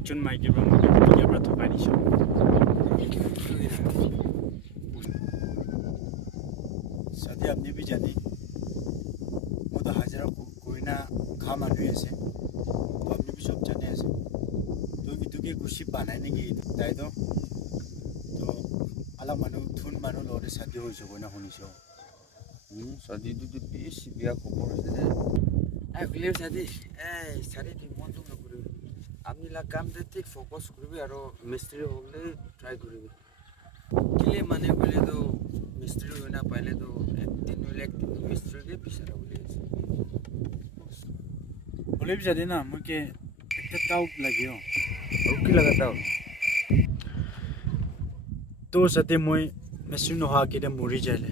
একজন মাইকেৰ বা মধ্যে কেতিয়া পৰা থকাই নিছো साथी आपने भी जाने वो तो हाजिरा कोई ना खा मालूम ऐसे तो आपने भी सब जाने ऐसे तो इतु के खुशी पाना नहीं की ताई तो अलग मानो थुन मानो लोरे शादी हो जो कोई ना होनी चो शादी तो बीस बिया खबर है क्लियर शादी शादी ठीक मन तो नकरे আপনি লা কাম দে ঠিক ফোকাস করবি আর মিস্ত্রি হলে ট্রাই করবি কিলে মানে বলে তো মিস্ত্রি হয় না পাইলে তো একদিন হলে একদিন মিস্ত্রি দিয়ে পিছারা বলে बोले भी जाते ना मुझे एक ताऊ लगे हो কি লাগাতা तो साथी मैं मशीन हो आके दे मुरी जाले